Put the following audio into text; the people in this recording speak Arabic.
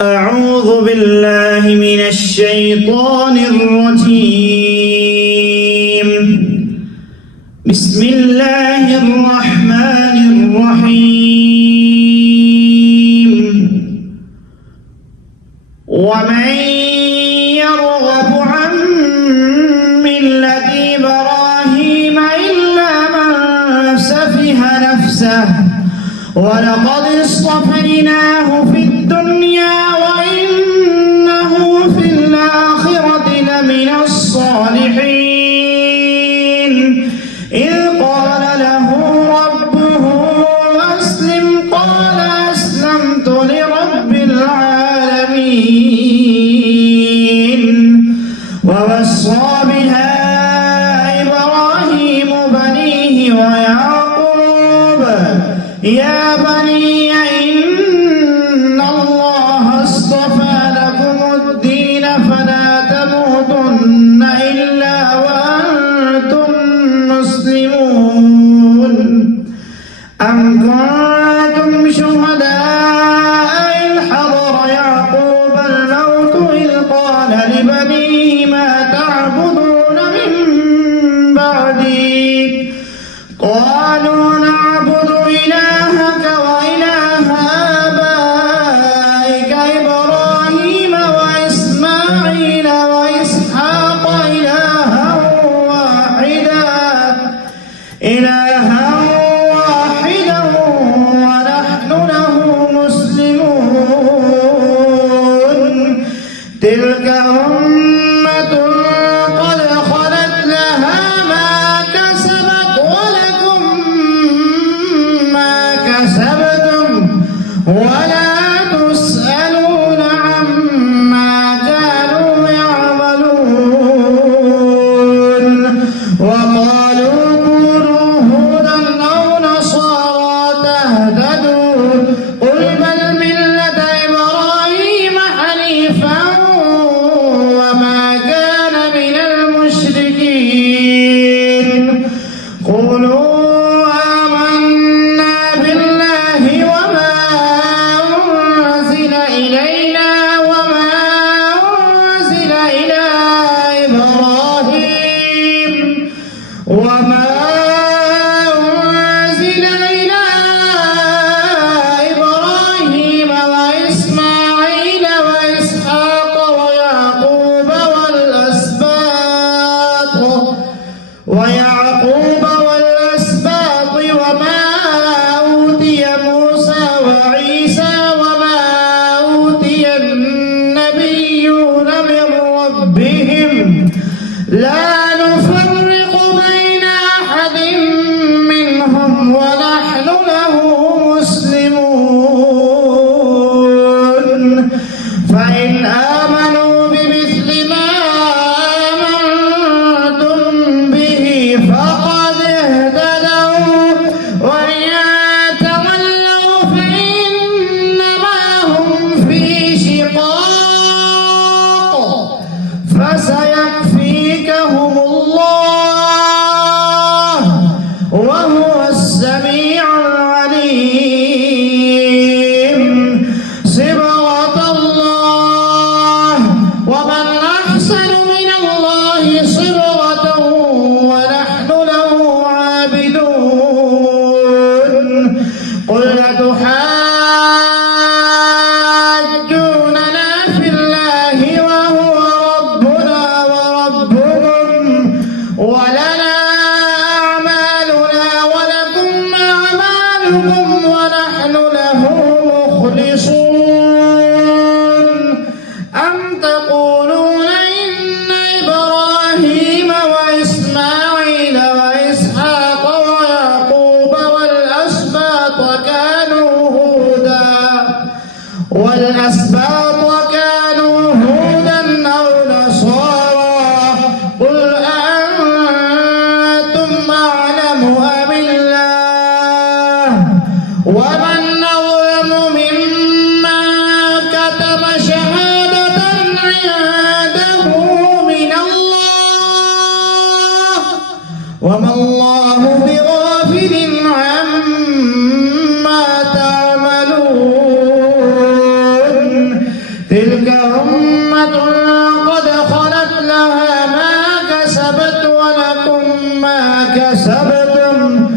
أعوذ بالله من الشيطان الرجيم. بسم الله الرحمن الرحيم. ومن يرغب عن ملة إبراهيم إلا من سفه نفسه ولقد اصطفيناه في الدنيا وإنه في الآخرة لمن الصالحين. إذ قال له ربه أسلم قال أسلمت لرب العالمين. ووصى بها إبراهيم بنيه ويعقوب يا بني إن الله اصطفى لكم الدين فلا تموتن إلا وأنتم مسلمون. أم كنتم شهداء إذ حضر يعقوب الموت إذ قال لبنيه ما تعبدون من بعدي قالوا نعبد إلهك وإله آبائك إبراهيم وإسماعيل وإسحاق إلها واحدا ونحن له مسلمون. تلك أمة قد خلت لها ما كسبت ولكم ما كسبتم ولا تسألون عما كانوا يعملون. وقالوا كونوا هودا أو نصارى تهتدوا قل بل ملة إبراهيم حنيفا وما كان من المشركين. قولوا آمنا بالله وما أنزل إلينا وما أنزل إلى إبراهيم وإسماعيل وإسحاق ويعقوب والأسباط وما أوتي موسى وعيسى وما أوتي النبيون من ربهم لا نفرق بين أحد منهم ونحن له مسلمون. فإن آمنوا بمثل ما آمنتم به فقد اهتدوا وإن تولوا فإنما هم في شقاق فسيكفيكهم الله وهو السميع العليم. صبغة الله ومن أحسن من الله صبغة ونحن له عابدون. قل أتحاجوننا في الله وهو ربنا وربكم ولنا أعمالنا ولكم أعمالكم ونحن له مخلصون. أم تقولون إن إبراهيم وإسماعيل وإسحاق ويعقوب والأسباط كانوا هودا أو نصارى قل أأنتم أعلم أم الله ومن أظلم ممن كتم شهادة عنده من الله وما الله بغافل عما تعملون. تلك أمة قد خلت لها ما كسبت ولكم ما كسبتم